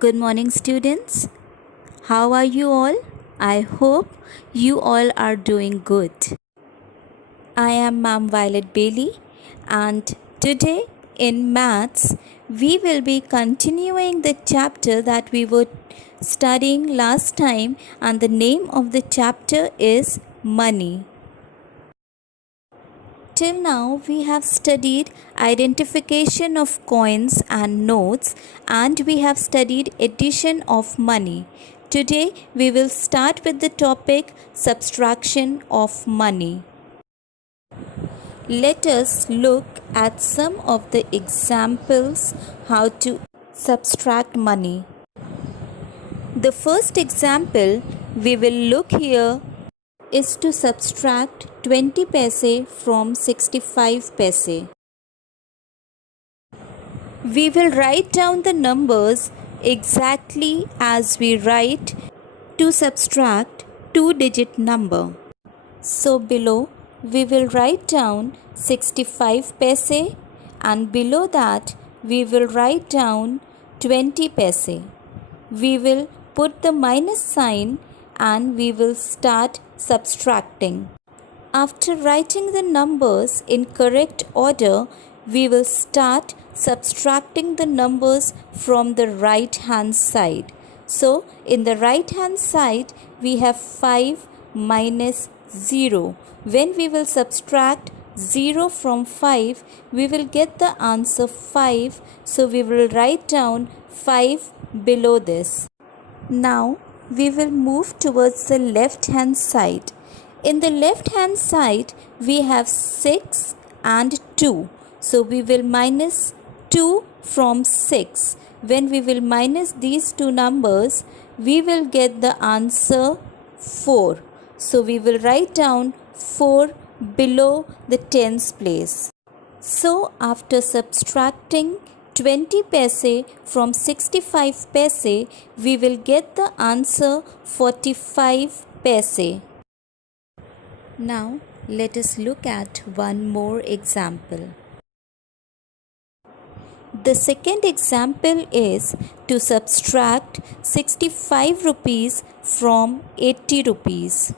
Good morning, students. How are you all? I hope you all are doing good. I am Ma'am Violet Bailey, and today in Maths, we will be continuing the chapter that we were studying last time, and the name of the chapter is Money. Till now, we have studied identification of coins and notes, and we have studied addition of money. Today, we will start with the topic subtraction of money. Let us look at some of the examples how to subtract money. The first example we will look here is to subtract 20 paise from 65 paise. We will write down the numbers exactly as we write to subtract two-digit number. So below we will write down 65 paise, and below that we will write down 20 paise. We will put the minus sign and we will start subtracting. After writing the numbers in correct order, we will start subtracting the numbers from the right hand side. So, in the right hand side, we have 5 minus 0. When we will subtract 0 from 5, we will get the answer 5. So, we will write down 5 below this. Now, we will move towards the left hand side. In the left hand side, we have 6 and 2. So we will minus 2 from 6. When we will minus these two numbers, we will get the answer 4. So we will write down 4 below the tens place. So after subtracting 20 paise from 65 paise, we will get the answer 45 paise. Now, let us look at one more example. The second example is to subtract 65 rupees from 80 rupees.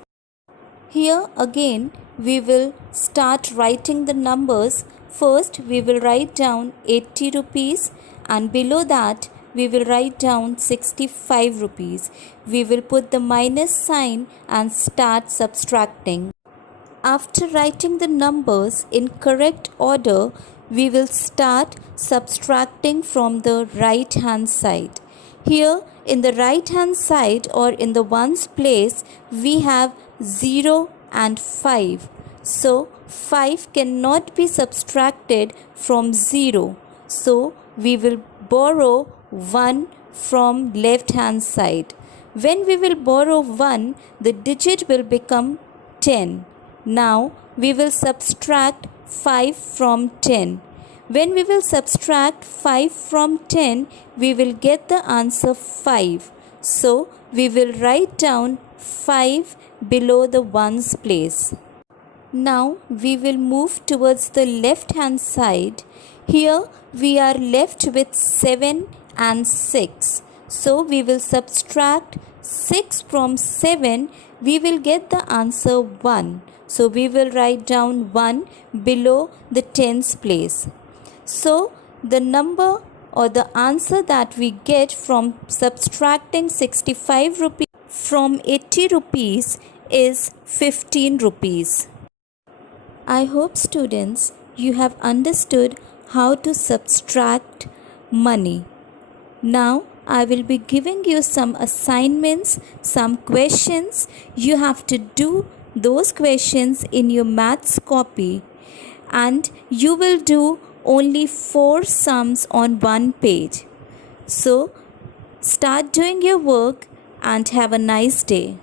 Here again, we will start writing the numbers. First, we will write down 80 rupees, and below that, we will write down 65 rupees. We will put the minus sign and start subtracting. After writing the numbers in correct order, we will start subtracting from the right hand side. Here in the right hand side or in the ones place, we have 0 and 5. So 5 cannot be subtracted from 0. So we will borrow 1 from left hand side. When we will borrow 1, the digit will become 10. Now we will subtract 5 from 10. When we will subtract 5 from 10, we will get the answer 5. So we will write down 5 below the ones place. Now we will move towards the left hand side. Here we are left with 7 and 6. So we will subtract 6 from 7. We will get the answer 1. So we will write down 1 below the tens place. So the number or the answer that we get from subtracting 65 rupees from 80 rupees is 15 rupees. I hope students you have understood how to subtract money. Now I will be giving you some assignments, some questions. You have to do those questions in your maths copy, and you will do only 4 sums on one page. So start doing your work and have a nice day.